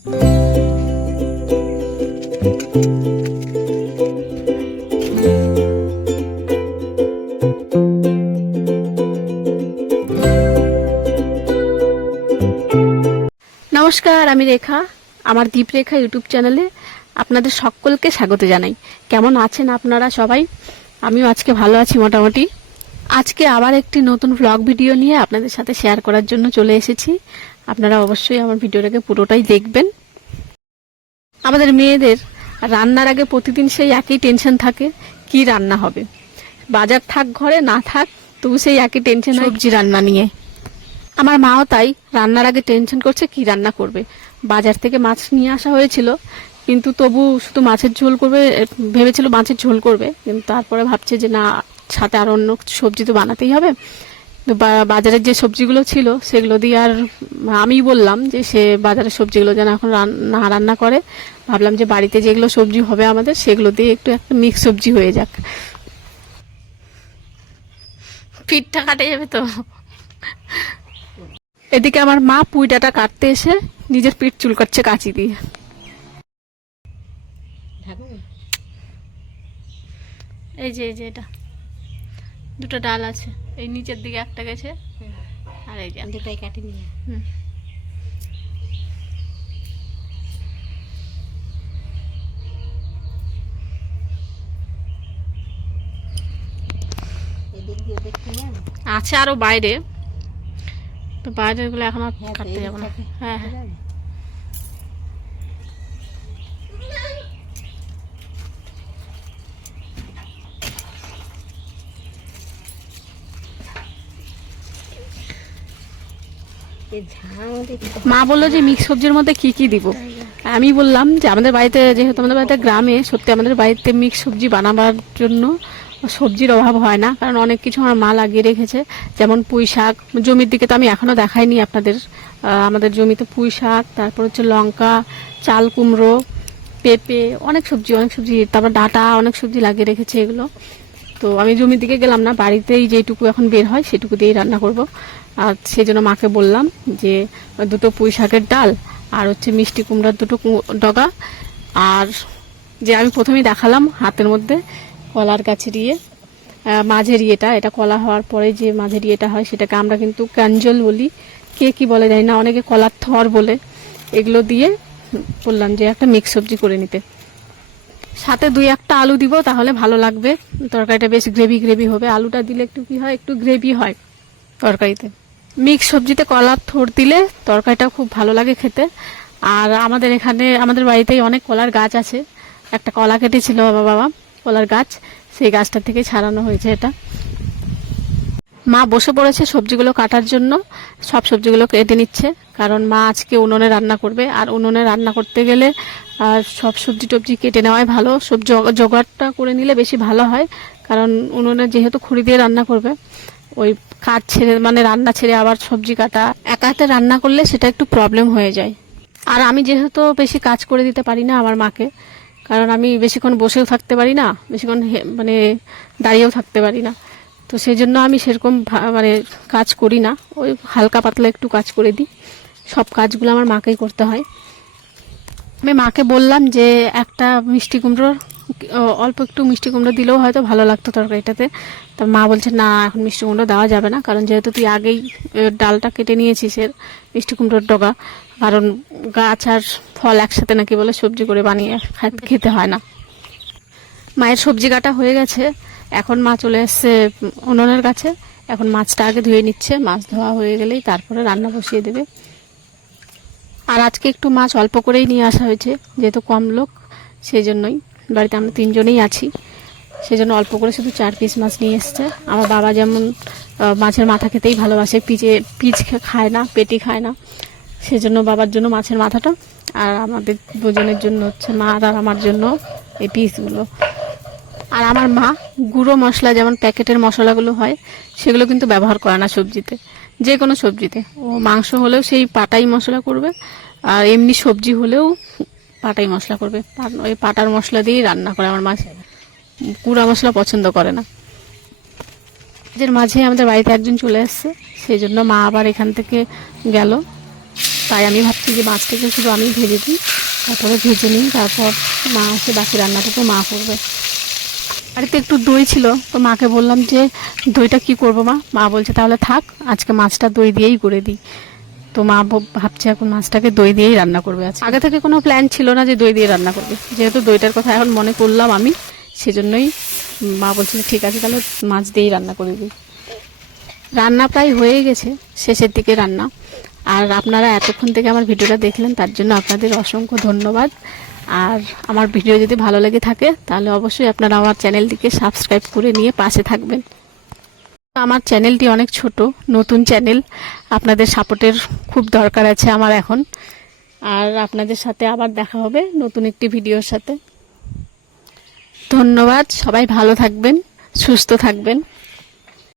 নমস্কার, আমি রেখা। আমার দীপরেখা ইউটিউব চ্যানেলে আপনাদের সকলকে স্বাগত জানাই। কেমন আছেন আপনারা সবাই? আমিও আজকে ভালো আছি মোটামুটি। আজকে আবার একটি নতুন ব্লগ ভিডিও নিয়ে আপনাদের সাথে শেয়ার করার জন্য চলে এসেছি। আপনারা অবশ্যই আমার ভিডিওটাকে পুরোটাই দেখবেন। আমাদের মেয়েদের রান্নার আগে প্রতিদিন সেই একই টেনশন থাকে, কি রান্না হবে। বাজার থাক ঘরে না থাক, তবু সেই একই টেনশন, সবজি রান্না নিয়ে। আমার মাও তাই, রান্নার আগে টেনশন করছে কি রান্না করবে। বাজার থেকে মাছ নিয়ে আসা হয়েছিল, কিন্তু তবু শুধু মাছের ঝোল করবে ভেবেছিল, মাছের ঝোল করবে, কিন্তু তারপরে ভাবছে যে না, সাথে আর অন্য সবজি তো বানাতেই হবে। তো বাজারের যে সবজিগুলো ছিল সেগুলো দিয়ে, আর আমি বললাম যে সে বাজারের সবজিগুলো যেন এখন না রান্না করে। ভাবলাম যে বাড়িতে যেগুলো সবজি হবে আমাদের সেগুলো দিয়ে একটু একটা মিক্স সবজি হয়ে যাক। পিঠটা কাটে যাবে তো। এদিকে আমার মা পুঁই ডাঁটা কাটতে এসে নিজের পিঠ চুলকাচ্ছে কাঁচি দিয়ে। এই যে এটা দুটো ডাল আছে, এই নিচের দিকে একটা গেছে, আর এই যে দুটাই কাটি নিয়ে। আছে আরো বাইরে, তো বাইরের গুলো এখন আর কাটতে যাবো না। হ্যাঁ হ্যাঁ, মা বললো যে মিক্স সবজির মধ্যে কি কি দিব। আমি বললাম যে আমাদের বাড়িতে, যেহেতু আমাদের বাড়িতে গ্রামে, সত্যি আমাদের বাড়িতে মিক্স সবজি বানাবার জন্য সবজির অভাব হয় না, কারণ অনেক কিছু আমার মা লাগিয়ে রেখেছে। যেমন পুঁই শাক, জমির দিকে তো আমি এখনো দেখাইনি আপনাদের। আমাদের জমিতে পুঁই শাক, তারপর হচ্ছে লঙ্কা, চাল কুমড়ো, পেঁপে, অনেক সবজি, তারপর ডাঁটা, অনেক সবজি লাগিয়ে রেখেছে এগুলো। তো আমি জমির দিকে গেলাম না, বাড়িতেই যেটুকু এখন বের হয় সেটুকু দিয়েই রান্না করব। আর সেই জন্য মাকে বললাম যে দুটো পুঁই শাকের ডাল, আর হচ্ছে মিষ্টি কুমড়ার দুটো ডগা, আর যে আমি প্রথমেই দেখালাম হাতের মধ্যে কলার গাছের মাঝের এটা কলা হওয়ার পরে যে মাঝের হয়, সেটাকে আমরা কিন্তু কাঞ্জল বলি, কে কি বলে জানি না, অনেকে কলার থর বলে। এগুলো দিয়ে বললাম যে একটা মিক্স সবজি করে নিতে। সাথে 2-1টা আলু দিব, তাহলে ভালো লাগবে, তরকারিটা বেশ গ্রেভি হবে। আলুটা দিলে একটু কি হয়, একটু গ্রেভি হয় তরকারিতে। মিক্স সবজিতে কলার থোড় দিলে তরকারিটা খুব ভালো লাগে খেতে। আর আমাদের এখানে, আমাদের বাড়িতেই অনেক কলার গাছ আছে। একটা কলা কেটেছিল বাবা, কলার গাছ, সেই গাছটা থেকে ছাড়ানো হয়েছে এটা। মা বসে পড়েছে সবজিগুলো কাটার জন্য, সব সবজিগুলো কেটে নিচ্ছে, কারণ মা আজকে উনুনে রান্না করবে। আর উনুনে রান্না করতে গেলে সব সবজি টবজি কেটে নেওয়াই ভালো, সব জোগাড়টা করে নিলে বেশি ভালো হয়। কারণ উনুনে যেহেতু খড়ি দিয়ে রান্না করবে, ওই কাঠ ছেড়ে, মানে রান্না ছেড়ে আবার সবজি কাটা, একা হাতে রান্না করলে সেটা একটু প্রবলেম হয়ে যায়। আর আমি যেহেতু বেশি কাজ করে দিতে পারি না আমার মাকে, কারণ আমি বেশিক্ষণ বসেও থাকতে পারি না, বেশিক্ষণ মানে দাঁড়িয়েও থাকতে পারি না, তো সেই জন্য আমি সেরকম মানে কাজ করি না, ওই হালকা পাতলা একটু কাজ করে দিই। সব কাজগুলো আমার মাকেই করতে হয়। আমি মাকে বললাম যে একটা মিষ্টি কুমড়োর, অল্প একটু মিষ্টি কুমড়ো দিলেও হয়তো ভালো লাগতো তরকারিটাতে। তা মা বলছে না, এখন মিষ্টি কুমড়ো দেওয়া যাবে না, কারণ যেহেতু তুই আগেই ডালটা কেটে নিয়েছিস এর মিষ্টি কুমড়োর ডগা, কারণ গাছ আর ফল একসাথে নাকি বলে সবজি করে বানিয়ে খেতে হয় না। মায়ের সবজি কাটা হয়ে গেছে, এখন মা চলে এসছে উনুনের কাছে। এখন মাছটা আগে ধুয়ে নিচ্ছে, মাছ ধোয়া হয়ে গেলেই তারপরে রান্না বসিয়ে দেবে। আর আজকে একটু মাছ অল্প করেই নিয়ে আসা হয়েছে, যেহেতু কম লোক, সেই জন্যই। বাড়িতে আমরা 3 জনেই আছি, সেই জন্য অল্প করে শুধু 4 পিস মাছ নিয়ে এসছে। আমার বাবা যেমন মাছের মাথা খেতেই ভালোবাসে, পিচ খায় না, পেটি খায় না, সেই জন্য বাবার জন্য মাছের মাথাটা, আর আমাদের দুজনের জন্য হচ্ছে মা আর আমার জন্য এই পিসগুলো। আর আমার মা গুঁড়ো মশলা, যেমন প্যাকেটের মশলাগুলো হয়, সেগুলো কিন্তু ব্যবহার করে না সবজিতে, যে কোনো সবজিতে। ও মাংস হলেও সেই পাটাই মশলা করবে, আর এমনি সবজি হলেও পাটাই মশলা করবে। ওই পাটার মশলা দিয়েই রান্না করে আমার মা, গুঁড়া মশলা পছন্দ করে না। এর মাঝে আমাদের বাড়িতে একজন চলে আসছে, সেই জন্য মা আবার এখান থেকে গেল। তাই আমি ভাবছি যে মাছটাকে শুধু আমি ভেজে দিই, তারপরে ভেজে নিই, তারপর মা এসে বাকি রান্নাটুকু মা করবে। বাড়িতে একটু দই ছিল, তো মাকে বললাম যে দইটা কি করব মা? মা বলছে তাহলে থাক, আজকে মাছটা দই দিয়েই করে দিই। তো মা ভাবছে এখন মাছটাকে দই দিয়েই রান্না করবে। আগে থেকে কোনো প্ল্যান ছিল না যে দই দিয়ে রান্না করবে, যেহেতু দইটার কথা এখন মনে করলাম আমি, সেজন্যই মা বলছে ঠিক আছে তাহলে মাছ দিয়েই রান্না করে দিই। রান্না প্রায় হয়ে গেছে, শেষের দিকে রান্না। আর আপনারা এতক্ষণ থেকে আমার ভিডিওটা দেখলেন, তার জন্য আপনাদের অসংখ্য ধন্যবাদ। আর আমার ভিডিও যদি ভালো লেগে থাকে তাহলে অবশ্যই আপনারা আমার চ্যানেলটিকে সাবস্ক্রাইব করে নিয়ে পাশে থাকবেন। আমার চ্যানেলটি অনেক ছোট, নতুন চ্যানেল, আপনাদের সাপোর্টের খুব দরকার আছে আমার এখন। আর আপনাদের সাথে আবার দেখা হবে নতুন একটি ভিডিওর সাথে। ধন্যবাদ, সবাই ভালো থাকবেন, সুস্থ থাকবেন।